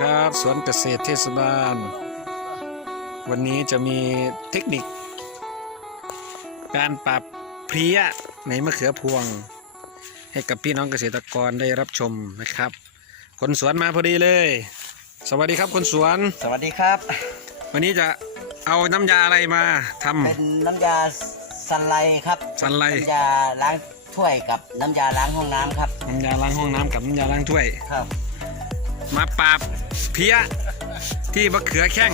ครับ สวนเกษตรเทศบาล วันนี้จะมีเทคนิค การปรับเพลี้ยในมะเขือพวง ให้กับพี่น้องเกษตรกรได้รับชมนะครับ คนสวนมาพอดีเลย สวัสดีครับคนสวน สวัสดีครับ วันนี้จะเอาน้ำยาอะไรมาทเป็นน้ำยาสันไลครับำสันไลน้ำยาล้างถ้วยกับน้ำยาล้างห้องน้ำครับน้ำยาล้างห้องน้ำกับน้ำยาล้างถ้วย ครับ มาปราบเพี้ยที่มะเขือแข้ง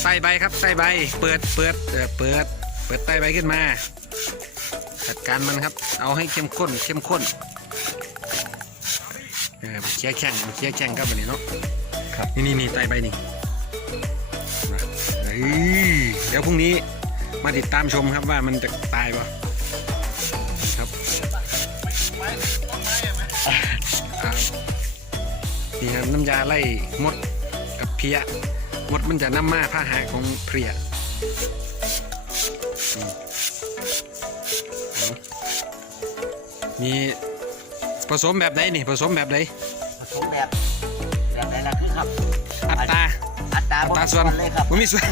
ใส่ใบครับใส่ใบ เปิดเปิดเออเปิด เปิดใต้ใบขึ้นมาจัดการมันครับ เอาให้เข้มข้นเข้มข้นเออเคี้ยแข้งเคี้ยแข้งครับวันนี้เนาะครับนี่นี่นี่ใต้ใบนี่มาเฮ้ยเดี๋ยวพรุ่งนี้มาติดตามชมครับว่ามันจะตายปะ นี่ครับน้ำยาไล่มดกับเพลียมดมันจะน้ำมาผ้าหาของเพลียอืมเอามีผสมแบบไหนนี่ผสมแบบไหนผสมแบบแบบไหนล่ะคือครับ อัตราอัตราอับ่ตรามีส่วนเลยครับมันมีส่วน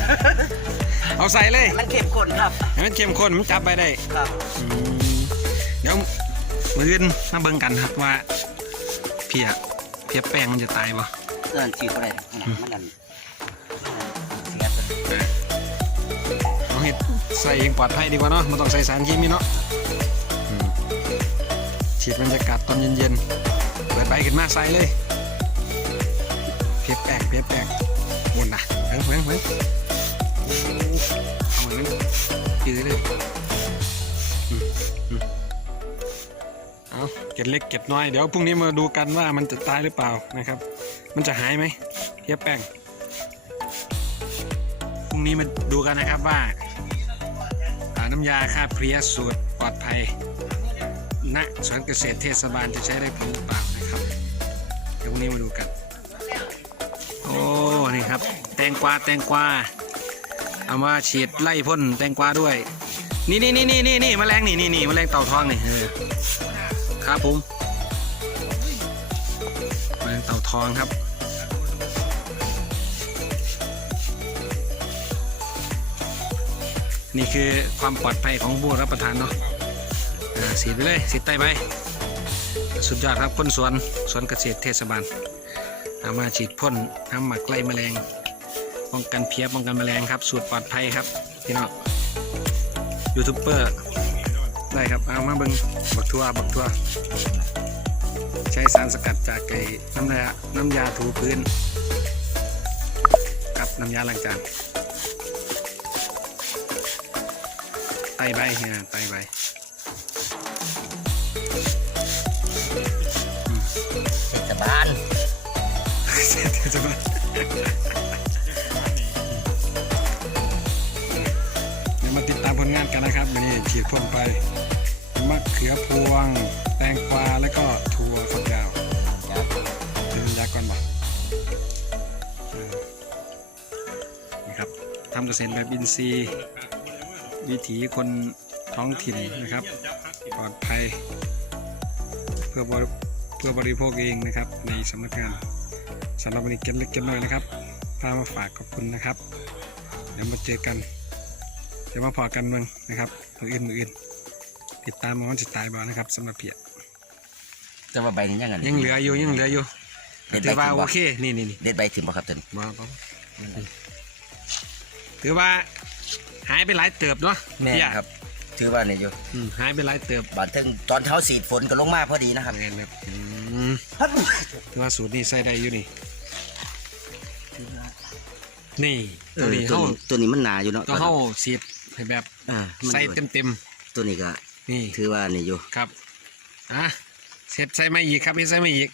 เอาใส่เลยมันเข้มข้นครับให้มันเข้มข้นมันจับไปได้ครับอืมเดี๋ยวมืออื่นมาเบิ่งกันครับว่าเพลีย เพียแป้งมันจะตายปะเกินจีบอะไรนะมันนั่นเสียตัวเอาเห็ดใส่เองปลอดภัยดีกว่าเนาะไม่ต้องใส่สารเคมีเนาะอืมฉีดบรรยากาศตอนเย็นๆ เปิดใบขึ้นมาใส่เลย เพียบแป้งเพียบแป้งวนนะเฮ้ยเฮ้ยเฮ้ยเอาเหมือนนั้นยืดเลยอืมอืม เอาเก็บเล็กเก็บน้อย เดี๋ยวพรุ่งนี้มาดูกันว่ามันจะตายหรือเปล่านะครับ มันจะหายไหมเพียบแป้งพรุ่งนี้มาดูกันนะครับว่าน้ำยาฆ่าเพลี้ยสูตรปลอดภัยณสวนเกษตรเทศบาลจะใช้ได้ผลหรือเปล่านะครับเดี๋ยวพรุ่งนี้มาดูกัน โอ้นี่ครับ แตงกวาแตงกวาเอามาฉีดไล่พ่นแตงกวาด้วย นี่นี่นี่นี่นี่นี่แมลงนี่นี่นี่แมลงเต่าทองนี่เออ ครับผมแมลงเต่าทองครับนี่คือความปลอดภัยของผู้รับประทานเนาะอาสีดไปเลยสีดไตไปสุดยอดครับพ่นสวนสวนเกษตรเทศบาลเอามาฉีดพ่นน้ำหมักไล่แมลง ป้องกันเพี้ยป้องกันแมลงครับ สูตรปลอดภัยครับพี่น้องยูทูบเบอร์ ได้ครับเอามาเบิ้งบักทัวบักทัวใช้สารสกัดจากไก่น้ำยาน้ำยาถูพื้น กับน้ำยาล้างจานไตใบเนี่ยไตใบเทศบาลจะมาเงานกันนะครับวันนี้ฉีดพ่นไปมะเขือพวง แตงกวาแล้วก็ถั่วฝักยาวเป็นยาก่อนบ่นี่ครับทำเกษตรแบบอินทรีย์วิถีคนท้องถิ่นนะครับ ปลอดภัย เพื่อบริเพื่อบริโภคเองนะครับ ในสำนักงานสำหรับวันนี้เก็บเล็กเก็บน้อยนะครับพามาฝากขอบคุณนะครับ เดี๋ยวมาเจอกัน เดี๋ยวมาพอกันเมืองนะครับมืออื่นมืออื่นติดตามมาวันจิตตายบ่นะครับสำหรับเพียจะว่าใบนี้ยังไงยังเหลืออยู่ยังเหลืออยู่เด็ดใบถือว่าถึงโอบ่เคนี่นี่นี่เด็ดใบถึงบ่ครับท่านมาครับถือว่าหายไปหลายเติบเนาะแม่เพียครับ ถือว่าเนี่ยอยู่อืมหายไปหลายเติบบานถึงตอนเท้าสีดฝนก็ลงมาพอดีนะครับแม่นครับอืมถือว่าสูตรนี้ใส่ได้อยู่นี่นี่เอตัวอนี้ตัวเขานี้ตัวนี้มันหนาอยู่เนาะตัวเขาเสียบ ให้แบบอ่ามันใส่อยู่เต็มเต็มตัวนี้ก็ๆนี่ถือว่าเนี่ยอยู่ ครับอะเสียบใส่มาอีกครับเฮ็ดใส่มาอีก